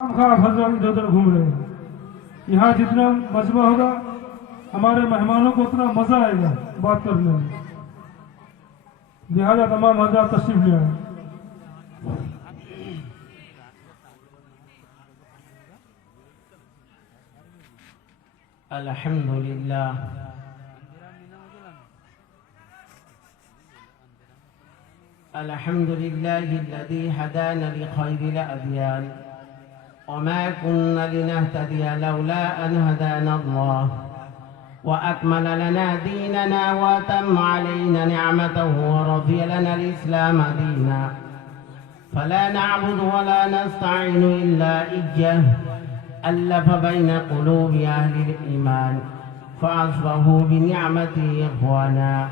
हम इधर उधर घूम रहे हैं। यहाँ जितना मजमा होगा हमारे मेहमानों को उतना मजा आएगा बात करने में, लिहाजा तमाम हज़रात तशरीफ ले आए। अल्हम्दुलिल्लाह अल्हम्दुलिल्लाहिल्लज़ी हदाना लिखैरिल अदयान वमा कुन्ना लिनहतदिया लौला अन हदाना अल्लाह وأكمل لنا ديننا وأتم علينا نعمته ورضي لنا الإسلام دينا فلا نعبد ولا نستعين إلا إياه ألف بين قلوب أهل الإيمان فأصبحوا بنعمته إخوانا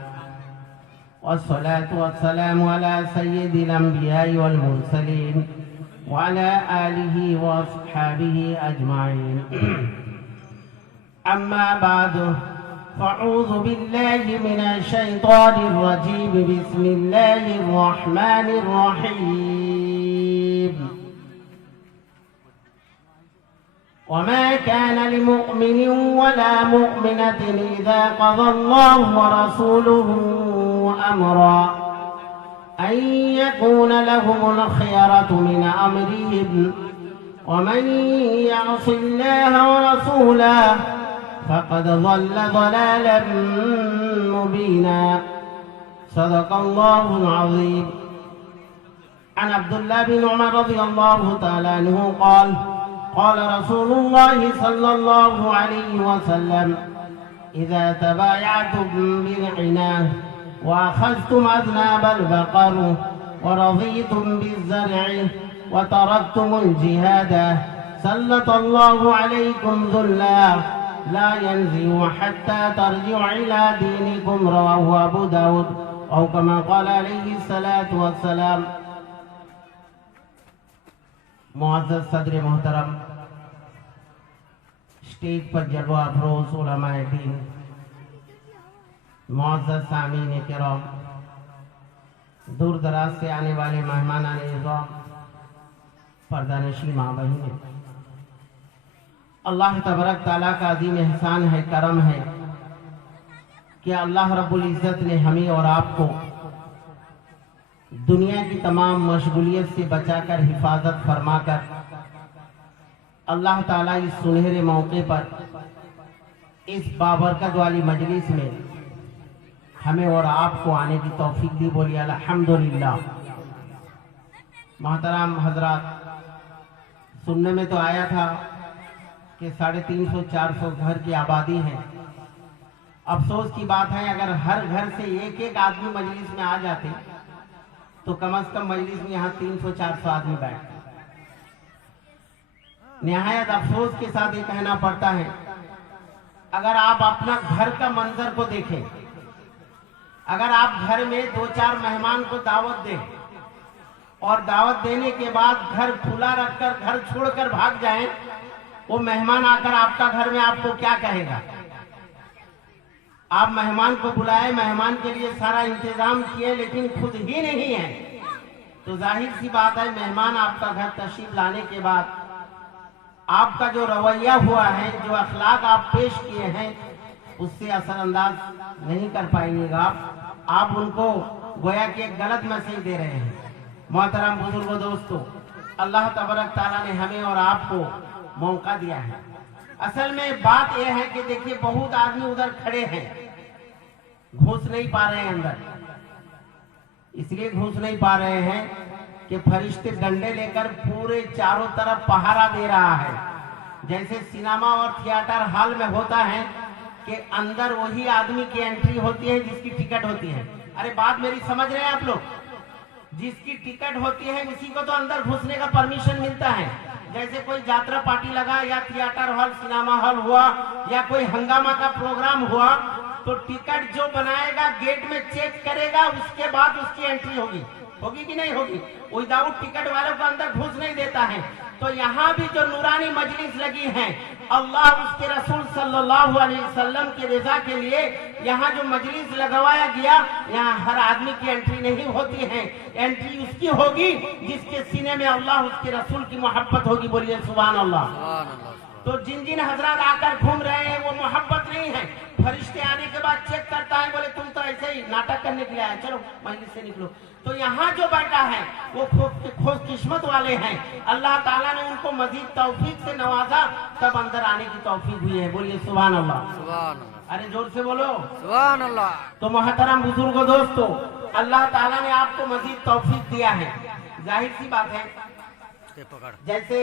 والصلاة والسلام على سيد الأنبياء والمرسلين وعلى آله وأصحابه أجمعين أما بعد فأعوذ بالله من الشيطان الرجيم بسم الله الرحمن الرحيم وما كان لمؤمن ولا مؤمنة إذا قضى الله ورسوله أمرا أن يكون لهم الخيرة من أمرهم ومن يعص الله ورسوله فقد ضل ضلالا مبينا صدق الله العظيم. عن عبد الله بن عمر رضي الله تعالى عنه قال قال رسول الله صلى الله عليه وسلم إذا تبايعتم بالعنان وأخذتم أذناب البقر ورضيتم بالزرع وتركتم الجهاد سلط الله عليكم ذلا لا ينزع حتى ترجع إلى دينكم رواه أبو داود أو كما قال عليه الصلاة والسلام. معزز صدر محترم، اسٹیج پر جلوہ افروز علماء دین، معزز سامعین کرام، دور دراز سے آنے والے مہمانان اعزام، پردہ نشین ماں بہنیں، اللہ تبارک تعالیٰ کا عظیم احسان ہے، کرم ہے کہ اللہ رب العزت نے ہمیں اور آپ کو دنیا کی تمام مشغولیت سے بچا کر حفاظت فرما کر اللہ تعالیٰ اس سنہرے موقع پر اس بابرکت والی مجلس میں ہمیں اور آپ کو آنے کی توفیق دی. بولیے الحمدللہ. محترم حضرات، سننے میں تو آیا تھا کہ 350-400 گھر کی آبادی ہے. افسوس کی بات ہے اگر ہر گھر سے ایک ایک آدمی مجلس میں آ جاتے تو کم از کم مجلس میں یہاں 300-400 آدمی بیٹھتے. نہایت افسوس کے ساتھ یہ کہنا پڑتا ہے اگر آپ اپنا گھر کا منظر کو دیکھیں، اگر آپ گھر میں 2-4 مہمان کو دعوت دیں اور دعوت دینے کے بعد گھر کھلا رکھ کر گھر چھوڑ کر بھاگ جائیں، وہ مہمان آ کر آپ کا گھر میں آپ کو کیا کہے گا؟ آپ مہمان کو بلائے، مہمان کے لیے سارا انتظام کیے لیکن خود ہی نہیں ہے تو ظاہر سی بات ہے مہمان آپ کا گھر تشریف لانے کے بعد آپ کا جو رویہ ہوا ہے، جو اخلاق آپ پیش کیے ہیں، اس سے اثر انداز نہیں کر پائیں گے آپ ان کو گویا کہ ایک غلط میسج دے رہے ہیں. محترم بزرگوں، دوستو، اللہ تبارک تعالیٰ نے ہمیں اور آپ کو موقع دیا ہے. اصل میں بات یہ ہے کہ دیکھیے بہت آدمی ادھر کھڑے ہیں، گھس نہیں پا رہے ہیں اندر. اس لیے گھس نہیں پا رہے ہیں کہ فرشتے ڈنڈے لے کر پورے چاروں طرف پہرا دے رہا ہے. جیسے سینما اور تھیٹر ہال میں ہوتا ہے کہ اندر وہی آدمی کی انٹری ہوتی ہے جس کی ٹکٹ ہوتی ہے. ارے بات میری سمجھ رہے ہیں آپ لوگ؟ جس کی ٹکٹ ہوتی ہے اسی کو تو اندر گھسنے کا پرمیشن ملتا ہے. جیسے کوئی جاترا پارٹی لگا یا تھیٹر ہال، سینما ہال ہوا یا کوئی ہنگامہ کا پروگرام ہوا تو ٹکٹ جو بنائے گا گیٹ میں چیک کرے گا، اس کے بعد اس کی انٹری ہوگی کہ نہیں ہوگی؟ وداؤٹ ٹکٹ والوں کو اندر گھس نہیں دیتا ہے. तो यहाँ भी जो नूरानी मजलिस लगी है, अल्लाह उसके रसूल सल्लल्लाहु अलैहि वसल्लम की रजा के लिए यहाँ जो मजलिस लगवाया गया, यहाँ हर आदमी की एंट्री नहीं होती है। एंट्री उसकी होगी जिसके सीने में अल्लाह उसके रसूल की मोहब्बत होगी। बोलिए सुभान अल्लाह। तो जिन जिन हजरात आकर घूम रहे हैं वो मोहब्बत नहीं है। फरिश्ते आने के बाद चेक करता है, बोले तुम तो ऐसे ही नाटक करने के लिए आए, चलो मजलिस से निकलो। तो यहाँ जो बैठा है वो खुश किस्मत वाले हैं। अल्लाह ताला ने उनको मजीद तौफीक से नवाजा, तब अंदर आने की तौफीक हुई है। बोलिए सुभान अल्लाह। सुभान अल्लाह। अरे जोर से बोलो सुभान अल्लाह। तो मोहतरम बुजुर्गो दोस्तों, अल्लाह ताला ने आपको मजीद तौफीक दिया है। जाहिर सी बात है, पकड़ जैसे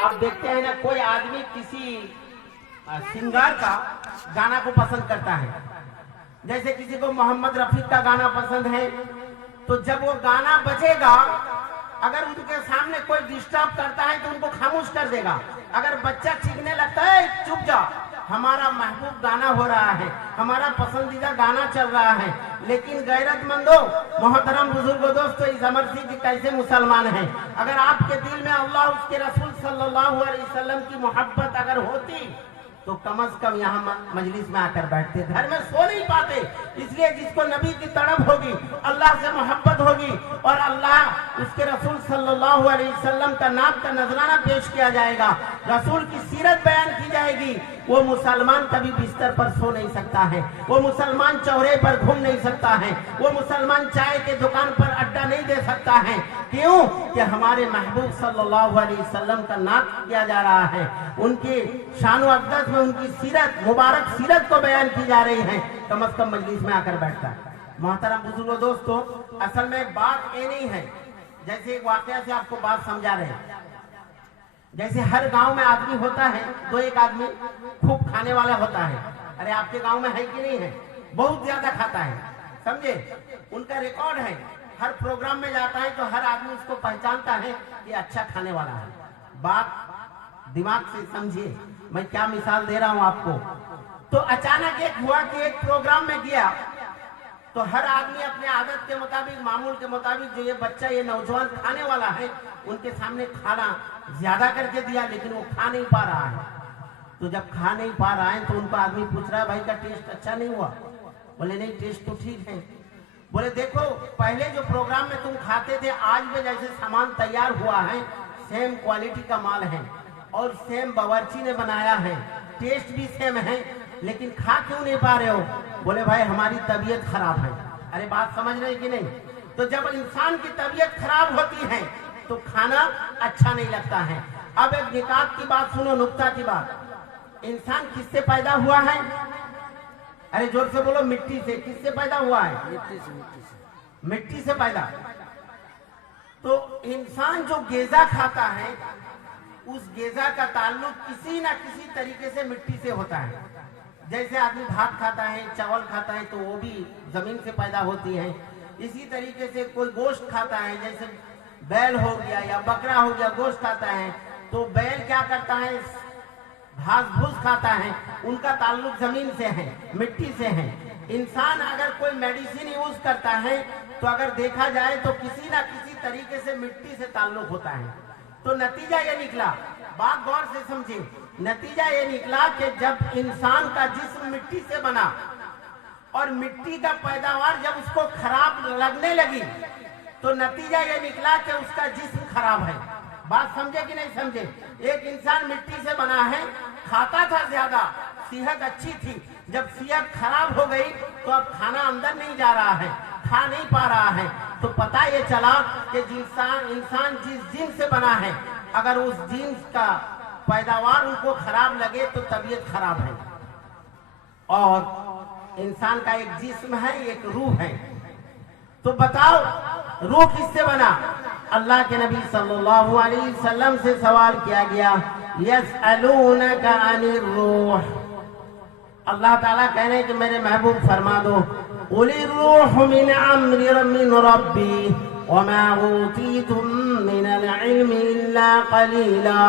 आप देखते हैं ना, कोई आदमी किसी सिंगर का गाना को पसंद करता है। जैसे किसी को मोहम्मद रफी का गाना पसंद है, तो जब वो गाना बजेगा, अगर उनके सामने कोई डिस्टर्ब करता है तो उनको खामोश कर देगा। अगर बच्चा चीखने लगता है, चुप जा, हमारा महबूब गाना हो रहा है, हमारा पसंदीदा गाना चल रहा है। लेकिन गैरतमंदो, मोहतरम बुजुर्गो दोस्तों, इस अमर सिंह जी कैसे मुसलमान हैं? अगर आपके दिल में अल्लाह उसके रसूल सल्लल्लाहु अलैहि वसल्लम की मोहब्बत अगर होती तो कम से कम यहाँ मजलिस में आकर बैठते। घर में सो नहीं पाते। इसलिए जिसको नबी की तड़प होगी, अल्लाह से मोहब्बत होगी और अल्लाह उसके रसूल सल्लल्लाहु अलैहि वसल्लम का नाम का नजराना पेश किया जाएगा, रसूल की सीरत बयान की जाएगी, वो मुसलमान कभी बिस्तर पर सो नहीं सकता है, वो मुसलमान चौराहे पर घूम नहीं सकता है, वो मुसलमान चाय के दुकान पर अड्डा नहीं दे सकता है। क्यों? कि हमारे महबूब सल्लल्लाहु अलैहि वसल्लम का नाम किया जा रहा है, उनकी शान व अक़दस में उनकी सीरत, मुबारक सीरत को बयान की जा रही है। कम से कम मजलिस में आकर बैठता है। मोहतरम बुजुर्गों दोस्तों, असल में बात ये नहीं है, जैसे एक वाकया से आपको बात समझा रहे हैं। जैसे हर गांव में आदमी होता है, दो एक आदमी खूब खाने वाला होता है। अरे आपके गांव में है कि नहीं है? बहुत ज्यादा खाता है, समझे? उनका रिकॉर्ड है, हर प्रोग्राम में जाता है तो हर आदमी उसको पहचानता है कि अच्छा खाने वाला है। बात दिमाग से समझिए, मैं क्या मिसाल दे रहा हूं आपको। तो अचानक एक हुआ कि एक प्रोग्राम में गया तो हर आदमी अपने आदत के मुताबिक, मामूल के मुताबिक, जो ये बच्चा, ये नौजवान खाने वाला है, उनके सामने खाना ज्यादा करके दिया, लेकिन वो खा नहीं पा रहा है। तो जब खा नहीं पा रहा है तो उनको आदमी पूछ रहा है, भाई का टेस्ट अच्छा नहीं हुआ? बोले नहीं, टेस्ट तो ठीक है। बोले देखो, पहले जो प्रोग्राम में तुम खाते थे, आज में जैसे सामान तैयार हुआ है, सेम क्वालिटी का माल है और सेम बावर्ची ने बनाया है, टेस्ट भी सेम है, लेकिन खा क्यों नहीं पा रहे हो? बोले भाई हमारी तबीयत खराब है। अरे बात समझ रहे कि नहीं? तो जब इंसान की तबीयत खराब होती है तो खाना अच्छा नहीं लगता है। अब एक निकात की बात सुनो, नुक्ता की बात। इंसान किससे पैदा हुआ है? अरे जोर से बोलो, मिट्टी से। किससे पैदा हुआ है? मिट्टी से। मिट्टी से पैदा। तो इंसान जो गेजा खाता है, उस गेजा का ताल्लुक किसी ना किसी तरीके से मिट्टी से होता है। जैसे आदमी भात खाता है, चावल खाता है, तो वो भी जमीन से पैदा होती है। इसी तरीके से कोई गोश्त खाता है, जैसे बैल हो गया या बकरा हो गया, गोश्त खाता है, तो बैल क्या करता है? घास भूस खाता है, उनका ताल्लुक जमीन से है, मिट्टी से है। इंसान अगर कोई मेडिसिन यूज करता है तो अगर देखा जाए तो किसी ना किसी तरीके से मिट्टी से ताल्लुक होता है। तो नतीजा ये निकला, बात गौर से समझे, नतीजा ये निकला कि जब इंसान का जिस्म मिट्टी से बना और मिट्टी का पैदावार जब उसको खराब लगने लगी, तो नतीजा ये निकला कि उसका जिस्म खराब है। बात समझे कि नहीं समझे? एक इंसान मिट्टी से बना है, खाता था ज्यादा, सेहत अच्छी थी, जब सेहत खराब हो गई तो अब खाना अंदर नहीं जा रहा है, खा नहीं पा रहा है। तो पता ये चला कि इंसान जिस जीन से बना है, अगर उस जीन का पैदावार उनको खराब लगे तो तबीयत खराब है। और इंसान का एक जिस्म है, एक रूह है। तो बताओ रूह किससे बना? अल्लाह के नबी सल्लल्लाहु अलैहि वसल्लम से सवाल किया गया, यसअलूनका अनिर रूह। अल्लाह ताला कह रहे हैं कि मेरे महबूब फरमा दो, उलिर रूह मिन अम्रि मिन रब्बी वमा ऊतीतुम मिनल इल्मि इल्ला कलीला।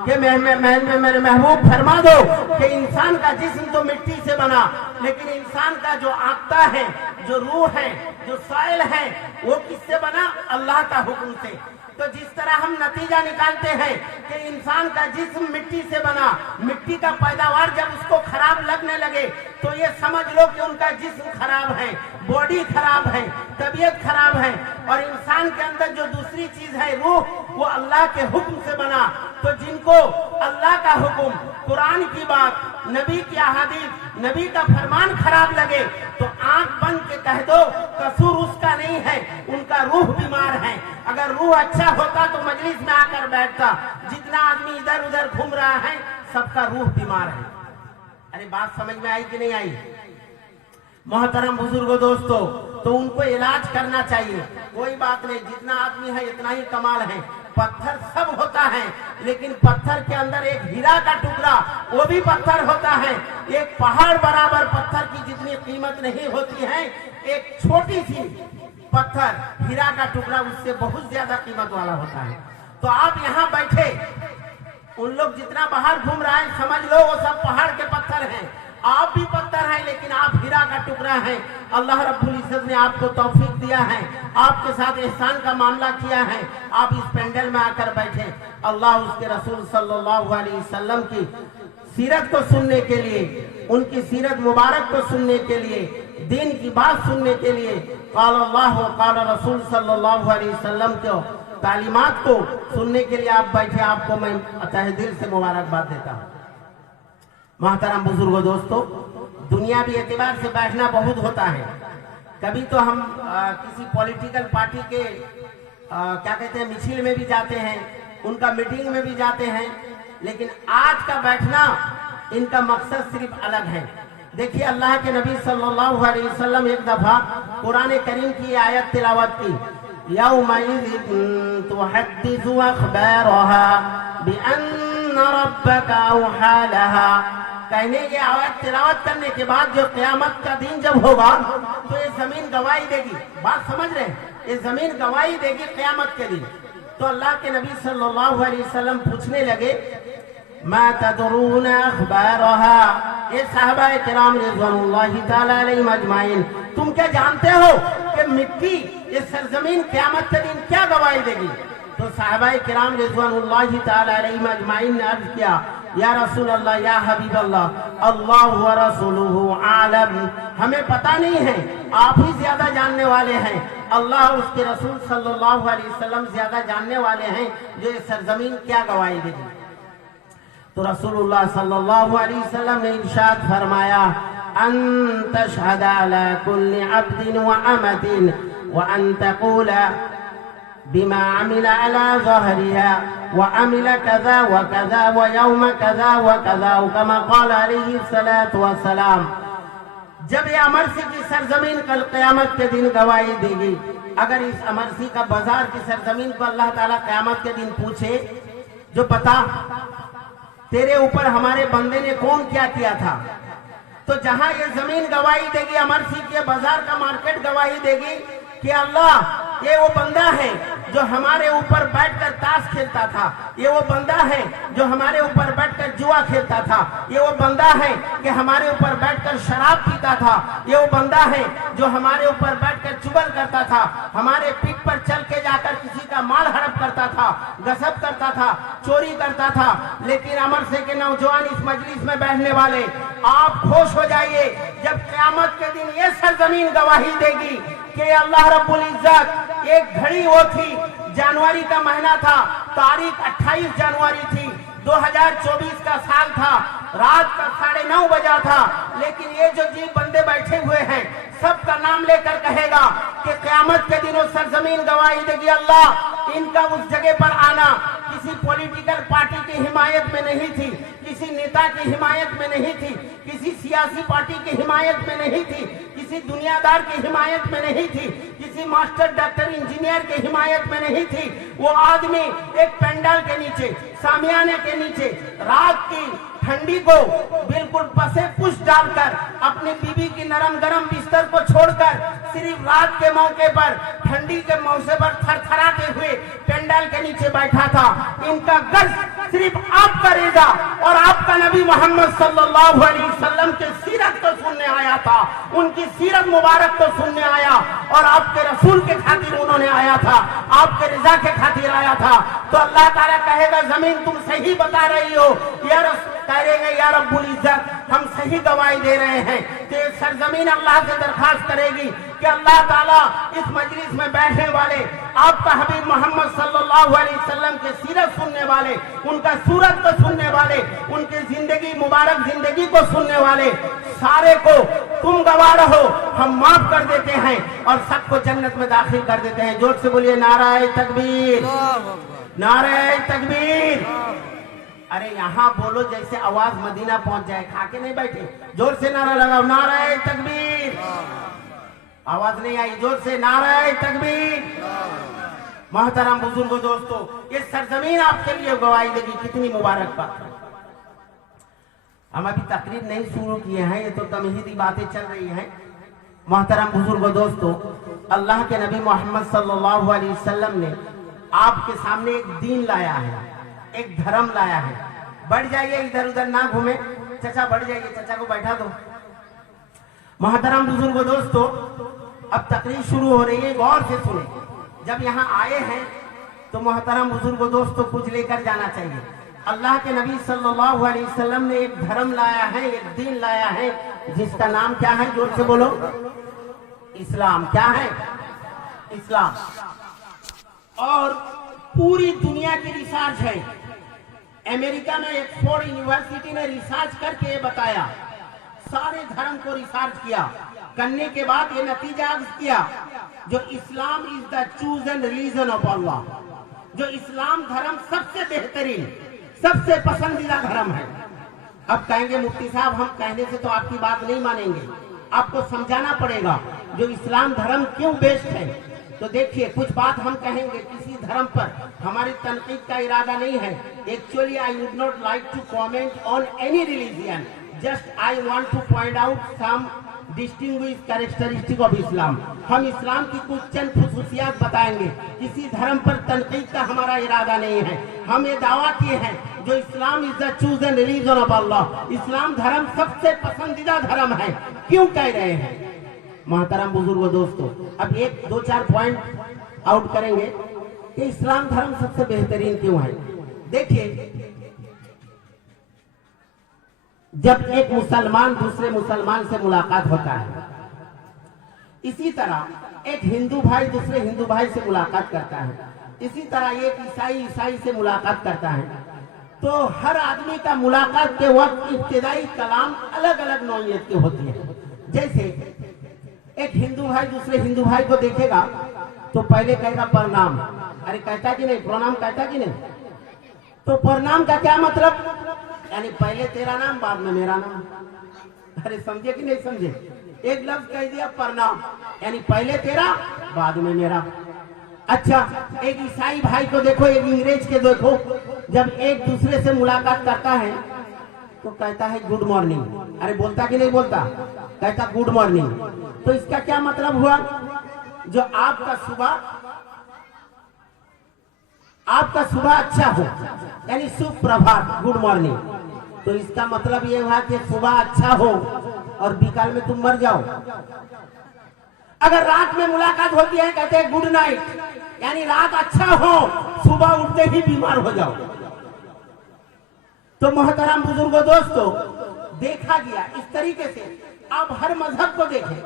कि मेरे महबूब फरमा दो कि इंसान का जिस्म तो मिट्टी से बना, लेकिन इंसान का जो आत्मा है, जो रूह है, जो साइल है, वो किससे बना? अल्लाह का हुक्म से। तो जिस तरह हम नतीजा निकालते हैं कि इंसान का जिस्म मिट्टी से बना, मिट्टी का पैदावार जब उसको खराब लगने लगे तो ये समझ लो कि उनका जिस्म खराब है, बॉडी खराब है, तबीयत खराब है। और इंसान के अंदर जो दूसरी चीज है रूह, वो अल्लाह के हुक्म से बना। तो जिनको अल्लाह का हुक्म, कुरान की बात, नबी की अहादीस, नबी का फरमान खराब लगे तो आंख बंद के कह दो कसूर उसका नहीं है, उनका रूह बीमार है। अगर रूह अच्छा होता तो मजलिस में आकर बैठता। जितना आदमी इधर उधर घूम रहा है सबका रूह बीमार है। अरे बात समझ में आई कि नहीं आई? मोहतरम बुजुर्गों दोस्तों, तो उनको इलाज करना चाहिए। कोई बात नहीं, जितना आदमी है इतना ही कमाल है। पत्थर सब होता है, लेकिन पत्थर के अंदर एक हीरा का टुकड़ा, वो भी पत्थर होता है। एक पहाड़ बराबर पत्थर की जितनी कीमत नहीं होती है, एक छोटी सी पत्थर, हीरा का टुकड़ा, उससे बहुत ज्यादा कीमत वाला होता है। तो आप यहाँ बैठे, उन लोग जितना बाहर घूम रहा है समझ लो वो सब पहाड़ के पत्थर हैं। आप भी पत्थर हैं, लेकिन आप हीरा का टुकड़ा हैं। अल्लाह रब्बुल इज्जत ने आपको तौफीक दिया है, आपके साथ एहसान का मामला किया है, आप इस पेंडल में आकर बैठे। अल्लाह उसके रसूल सल्लल्लाहु अलैहि वसल्लम की सीरत को सुनने के लिए, उनकी सीरत मुबारक को सुनने के लिए, दीन की बात सुनने के लिए, क़ाल अल्लाह व क़ाल रसूल सल्लल्लाहु अलैहि वसल्लम को तालीमात को सुनने के लिए आप बैठे। आपको मैं तहे दिल से मुबारकबाद देता हूँ। मोहतरम बुजुर्गों दोस्तों, दुनियावी एतबार से बैठना बहुत होता है। कभी तो हम किसी पॉलिटिकल पार्टी के क्या कहते हैं मिছিল में भी जाते हैं, उनका मीटिंग में भी जाते हैं, लेकिन आज का बैठना इनका मकसद सिर्फ अलग है। देखिए अल्लाह के नबी सल्लल्लाहु अलैहि वसल्लम एक दफा कुरान करीम की आयत तिलावत की, यौमइज़ तुहद्दिसु अख़बारहा बिअन्न रब्बका औहा लहा। कहने की आवाज तिलावत करने के बाद जो क़यामत का दिन जब होगा तो ये जमीन गवाही देगी। बात समझ रहे हैं? ये जमीन गवाही देगी क़यामत के दिन। तो अल्लाह के नबी सल्लल्लाहु अलैहि वसल्लम पूछने लगे, मा तदरून अख़बारहा, ये साहबा किराम रिज़वानुल्लाहि तआला अलैहिम अजमाइन, तुम क्या जानते हो कि मिट्टी, ये सरजमीन क़यामत के दिन क्या गवाही देगी? तो साहबा किराम रिज़वानुल्लाहि तआला अलैहिम अजमाइन ने अर्ज किया, या रसूल अल्लाह, या हबीब अल्लाह, अल्लाह व रसूलुहु आलम, हमें पता नहीं है, आप ही ज्यादा जानने वाले हैं। अल्लाह और उसके रसूल सल्लल्लाहु अलैहि वसल्लम ज्यादा जानने वाले हैं जो ये सरजमीन क्या गवाही देगी। तो रसूलुल्लाह सल्लल्लाहु अलैहि वसल्लम ने इरशाद फरमाया, अन तशहद अला कुल्ली अब्दिन व अमतिन व अन तक़ूला बिमा अमिला अला ज़हरिहा व अमिला कज़ा व कज़ा व यौम कज़ा व कज़ा कमा क़ाल अलैहि सलातु व सलाम। जब ये अमरसी की सरजमीन कल क़यामत के दिन गवाही देगी, अगर इस अमरसी का बाजार की सरजमीन को अल्लाह ताला क़यामत के दिन पूछे, जो बता तेरे ऊपर हमारे बंदे ने कौन क्या किया था, तो जहां ये जमीन गवाही देगी, अमरसी के बाजार का मार्केट गवाही देगी कि अल्लाह ये वो बंदा है जो हमारे ऊपर बैठकर ताश खेलता था, ये वो बंदा है जो हमारे ऊपर बैठकर जुआ खेलता था, ये वो बंदा है कि हमारे ऊपर बैठकर शराब पीता था, ये वो बंदा है जो हमारे ऊपर बैठकर चुगल करता था, हमारे पीठ पर चल के जाकर किसी का माल हड़प करता था, गसब करता था, चोरी करता था। लेकिन अमर से के नौजवान इस मजलिस में बैठने वाले, आप खुश हो जाइए जब क़यामत के दिन ये सरजमीन गवाही देगी कि अल्लाह रब्बुल इज्जत, एक घड़ी वो थी, जनवरी का महीना था, तारीख 28 जनवरी थी, 2024 का साल था, रात का 9:30 बजा था, लेकिन ये जो जी बंदे बैठे हुए हैं सबका नाम लेकर कहेगा कि क़यामत के दिन वो सरजमीन गवाही देगी, अल्लाह इनका उस जगह पर आना किसी पॉलिटिकल पार्टी की हिमायत में नहीं थी, किसी नेता की हिमायत में नहीं थी, किसी सियासी पार्टी की हिमायत में नहीं थी, किसी दुनियादार की हिमायत में नहीं थी, किसी मास्टर डॉक्टर इंजीनियर की हिमायत में नहीं थी। वो आदमी एक पंडाल के नीचे, सामियाने के नीचे, रात की ठंडी को बिल्कुल पसे पुश डालकर, अपनी बीबी की नरम गरम बिस्तर को छोड़कर सिर्फ रात के मौके पर, ठंडी के मौके पर थरथराते हुए पंडाल के नीचे बैठा था। इनका गर्ज सिर्फ आपका रेजा और آپ کا نبی محمد صلی اللہ علیہ وسلم کے سیرت کو سننے آیا تھا، ان کی سیرت مبارک کو سننے آیا، اور آپ کے رسول کے خاطر انہوں نے آیا تھا، آپ کے رضا کے خاطر آیا تھا، تو اللہ تعالیٰ کہے گا زمین تم صحیح بتا رہی ہو، کہے گا یا رب العزت ہم صحیح گواہی دے رہے ہیں، کہ سرزمین اللہ سے درخواست کرے گی کہ اللہ تعالیٰ اس مجلس میں بیٹھنے والے، آپ کا حبیب محمد صلی اللہ علیہ وسلم کے سیرت سننے والے، ان کا صورت کو سننے والے، ان کی زندگی مبارک زندگی کو سننے والے سارے کو تم گواہ رہو، ہم معاف کر دیتے ہیں اور سب کو جنت میں داخل کر دیتے ہیں۔ زور سے بولیے نعرہ تکبیر، نعرہ تکبیر۔ ارے یہاں بولو جیسے آواز مدینہ پہنچ جائے، کھا کے نہیں بیٹھے، زور سے نعرہ لگاؤ، نعرہ تکبیر۔ آواز نہیں آئی، زور سے نعرہ تکبیر۔ محترم بزرگو دوستو، یہ سرزمین آپ کے لیے گواہی دے گی، کتنی مبارک بات ہے۔ ہم ابھی تقریب نہیں شروع کیے ہیں، یہ تو تمہیدی باتیں چل رہی ہیں۔ محترم بزرگو دوستو، اللہ کے نبی محمد صلی اللہ علیہ وسلم نے آپ کے سامنے ایک دین لایا ہے، ایک دھرم لایا ہے۔ بڑھ جائیے، ادھر ادھر نہ گھومے، چچا بڑھ جائیے، چچا کو بیٹھا دو۔ محترم بزرگو دوستو، اب تقریر شروع ہو رہی ہے، غور سے سنیں۔ جب یہاں آئے ہیں تو محترم بزرگو دوستو کچھ لے کر جانا چاہیے۔ اللہ کے نبی صلی اللہ علیہ وسلم نے ایک دھرم لایا ہے، ایک دین لایا ہے، جس کا نام کیا ہے؟ زور سے بولو، اسلام۔ کیا ہے؟ اسلام۔ اور پوری دنیا کی ریسرچ ہے، امریکہ میں آکسفورڈ یونیورسٹی نے ریسرچ کر کے یہ بتایا، سارے دھرم کو ریسرچ کیا، کرنے کے بعد یہ نتیجہ اخذ کیا جو اسلام از دا چوزن ریلیجن آف اللہ، جو اسلام دھرم سب سے بہترین، سب سے پسندیدہ دھرم ہے۔ اب کہیں گے مفتی صاحب ہم کہنے سے تو آپ کی بات نہیں مانیں گے، آپ کو سمجھانا پڑے گا جو اسلام دھرم کیوں بیسٹ ہے۔ تو دیکھیے کچھ بات ہم کہیں گے، کسی دھرم پر ہماری تنقید کا ارادہ نہیں ہے۔ Actually I would not like to comment on any religion, just I want to point out some distinguished characteristic of Islam۔ ہم اسلام کی کچھ چند خصوصیات بتائیں گے، کسی دھرم پر تنقید کا ہمارا ارادہ نہیں ہے۔ ہم یہ دعویٰ کیے ہیں جو اسلام is the chosen religion of Allah، اسلام دھرم سب سے پسندیدہ دھرم ہے۔ کیوں کہہ رہے ہیں محترم بزرگو دوستو؟ اب ایک دو چار پوائنٹ آؤٹ کریں گے کہ اسلام دھرم سب سے بہترین کیوں ہے۔ دیکھیے، جب ایک مسلمان دوسرے مسلمان سے ملاقات ہوتا ہے، اسی طرح ایک ہندو بھائی دوسرے ہندو بھائی سے ملاقات کرتا ہے، اسی طرح ایک عیسائی سے ملاقات کرتا ہے، تو ہر آدمی کا ملاقات کے وقت ابتدائی کلام الگ الگ نوعیت کی ہوتی ہے۔ جیسے ایک ہندو بھائی دوسرے ہندو بھائی کو دیکھے گا تو پہلے کہے گا پرنام۔ ارے کہتا کہ نہیں؟ پرنام کہتا کہ نہیں؟ تو پرنام کا کیا مطلب؟ یعنی پہلے تیرا نام بعد میں میرا نام۔ ارے سمجھے کہ نہیں سمجھے؟ ایک لفظ کہہ دیا پرنام، یعنی پہلے تیرا بعد میں میرا۔ اچھا، ایک عیسائی بھائی کو دیکھو، ایک انگریز کے دیکھو، جب ایک دوسرے سے ملاقات کرتا ہے تو کہتا ہے گڈ مارننگ۔ ارے بولتا کہ نہیں بولتا؟ کہتا گڈ مارننگ۔ تو اس کا کیا مطلب ہوا؟ جو آپ کا صبح اچھا ہو، یعنی شبھ پربھات، گڈ مارننگ۔ تو اس کا مطلب یہ ہوا کہ صبح اچھا ہو اور بیکال میں تم مر جاؤ۔ اگر رات میں ملاقات ہوتی ہے کہتے ہیں گڈ نائٹ، یعنی رات اچھا ہو، صبح اٹھتے ہی بیمار ہو جاؤ۔ تو محترم بزرگوں دوستو، دیکھا گیا اس طریقے سے۔ آپ ہر مذہب کو دیکھیں،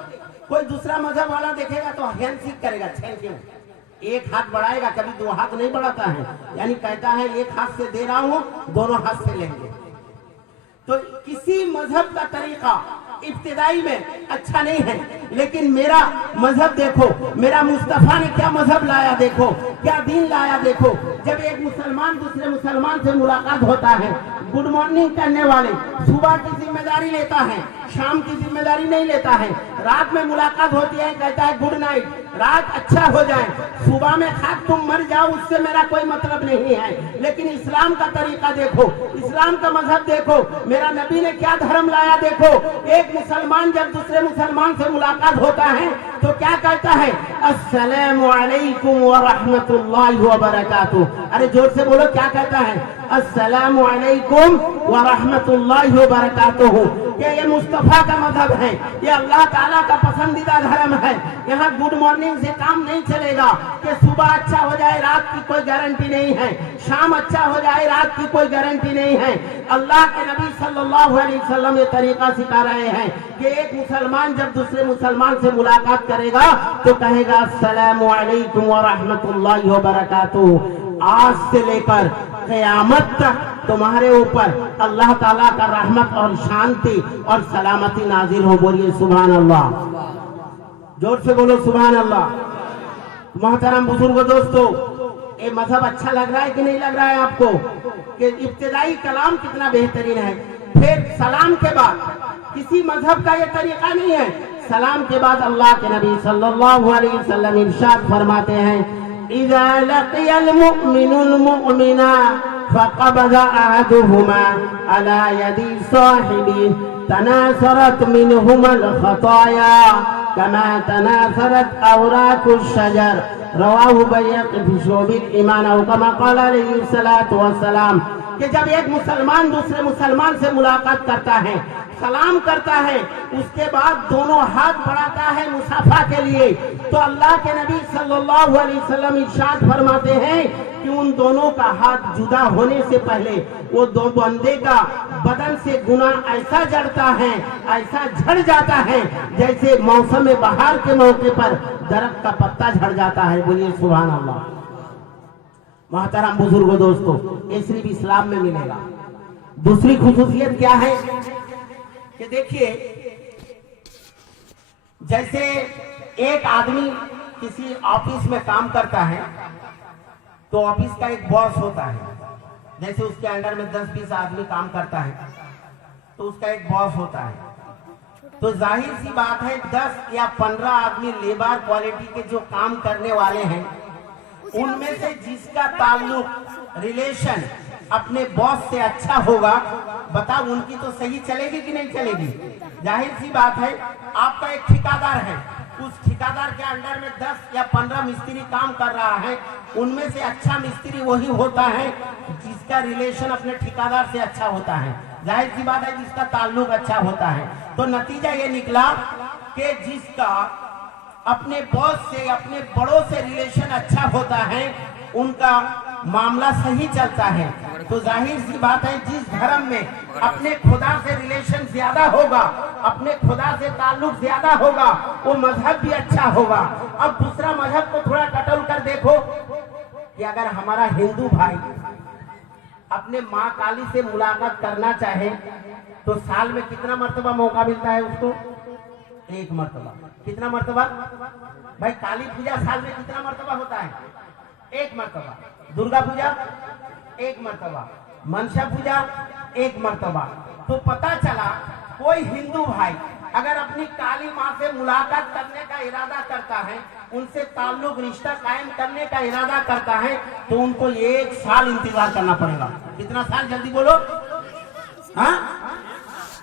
کوئی دوسرا مذہب والا دیکھے گا تو ہینڈ شیک کرے گا، تھینک یو، ایک ہاتھ بڑھائے گا، کبھی دو ہاتھ نہیں بڑھاتا ہے، یعنی کہتا ہے ایک ہاتھ سے دے رہا ہوں، دونوں ہاتھ سے لیں گے۔ تو کسی مذہب کا طریقہ ابتدائی میں اچھا نہیں ہے، لیکن میرا مذہب دیکھو، میرا مصطفیٰ نے کیا مذہب لایا دیکھو، کیا دین لایا دیکھو۔ جب ایک مسلمان دوسرے مسلمان سے ملاقات ہوتا ہے، گڈ مارننگ کرنے والے صبح کی ذمہ داری لیتا ہے، शाम की जिम्मेदारी नहीं लेता है, रात में मुलाकात होती है, कहता है गुड नाइट, रात अच्छा हो जाए, सुबह में खाक तुम मर जाओ, उससे मेरा कोई मतलब नहीं है। लेकिन इस्लाम का तरीका देखो, इस्लाम का मजहब देखो, मेरा नबी ने क्या धर्म लाया देखो। एक मुसलमान जब दूसरे मुसलमान से मुलाकात होता है तो क्या कहता है, अस्सलामु अलैकुम व रहमतुल्लाहि व बरकातुहू। अरे जोर से बोलो, क्या कहता है, अस्सलामु अलैकुम व रहमतुल्लाहि व बरकातुहू। कि ये मुस्तफा का मजहब है, ये अल्लाह ताला का पसंदीदा धर्म है। यहाँ गुड मॉर्निंग से काम नहीं चलेगा कि सुबह अच्छा हो जाए रात की कोई गारंटी नहीं है, शाम अच्छा हो जाए रात की कोई गारंटी नहीं है। अल्लाह के नबी सल्लल्लाहु अलैहि वसल्लम ये तरीका सिखा रहे हैं कि एक मुसलमान जब दूसरे मुसलमान से मुलाकात करेगा तो कहेगा अस्सलामु अलैकुम व रहमतुल्लाहि व बरकातुहू। आज से लेकर क़यामत तक तुम्हारे ऊपर अल्लाह ताला का रहमत और शांति और सलामती नाजिल हो। बोलिए सुभान अल्लाह, जोर से बोलो सुभान अल्लाह। मोहतरम बुजुर्गो दोस्तों, ये मजहब अच्छा लग रहा है कि नहीं लग रहा है आपको, कि इब्तिदाई कलाम कितना बेहतरीन है। फिर सलाम के बाद किसी मजहब का ये तरीका नहीं है, सलाम के बाद अल्लाह के नबी सल्लल्लाहु अलैहि वसल्लम इरशाद फरमाते हैं, इज़ा लक़ियल मुअमिनुल मुअमिना फ़क़बज़ अहदुहुमा अला यदी साहिबी तनासरत मिनहुमल खताया कमा तनासरत औराकुश शजर रवाहु बैहक़ी फ़ी शुअबिल ईमान औ कमा क़ाल अलैहि सलातु वस्सलाम। कि जब एक मुसलमान दूसरे मुसलमान से मुलाकात करता है, सलाम करता है, उसके बाद दोनों हाथ बढ़ाता है मुसाफा के लिए, तो अल्लाह के नबी सल्लल्लाहु अलैहि वसल्लम इरशाद फरमाते हैं कि उन दोनों का हाथ जुदा होने से पहले वो दो बंदे का बदन से गुनाह ऐसा जड़ता है, ऐसा झड़ जाता है, जैसे मौसम बहार के मौके पर दरख्त का पत्ता झड़ जाता है। बोलिए सुभान अल्लाह। मोहतरम बुजुर्गो दोस्तों, ये सिर्फ इस्लाम में मिलेगा। दूसरी खुसूसियत क्या है कि देखिए, जैसे एक आदमी किसी ऑफिस में काम करता है तो ऑफिस का एक बॉस होता है, जैसे उसके अंडर में 10-20 आदमी काम करता है तो उसका एक बॉस होता है। तो जाहिर सी बात है 10 या 15 आदमी लेबर क्वालिटी के जो काम करने वाले हैं, उनमें से जिसका ताल्लुक रिलेशन अपने बॉस से अच्छा होगा, बताओ उनकी तो सही चलेगी कि नहीं चलेगी। जाहिर सी बात है, आपका एक ठेकेदार है, उस ठेकेदार के अंडर में 10 या 15 मिस्त्री काम कर रहा है, उनमें से अच्छा मिस्त्री वही होता है जिसका रिलेशन अपने ठेकेदार से अच्छा होता है। जाहिर सी बात है, जिसका ताल्लुक अच्छा होता है। तो नतीजा ये निकला कि जिसका अपने बॉस से, अपने बड़ों से रिलेशन अच्छा होता है, उनका मामला सही चलता है। तो जाहिर सी बात है, जिस धर्म में अपने खुदा से रिलेशन ज्यादा होगा, अपने खुदा से ताल्लुक ज्यादा होगा, वो मजहब भी अच्छा होगा। अब दूसरा मजहब को थोड़ा टटोल कर देखो कि अगर हमारा हिंदू भाई अपने माँ काली से मुलाकात करना चाहे तो साल में कितना मर्तबा मौका मिलता है उसको? एक मर्तबा। कितना मर्तबा भाई? काली पूजा साल में कितना मर्तबा होता है? एक मर्तबा। दुर्गा पूजा एक मर्तबा, मनसा पूजा एक मर्तबा। तो पता चला कोई हिंदू भाई अगर अपनी काली माँ से मुलाकात करने का इरादा करता है, उनसे ताल्लुक रिश्ता कायम करने का इरादा करता है, तो उनको 1 साल इंतजार करना पड़ेगा। कितना साल? जल्दी बोलो। हाँ,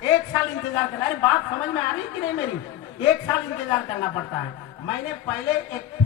1 साल इंतजार करना। अरे बात समझ में आ रही कि नहीं मेरी? 1 साल इंतजार करना पड़ता है। मैंने पहले एक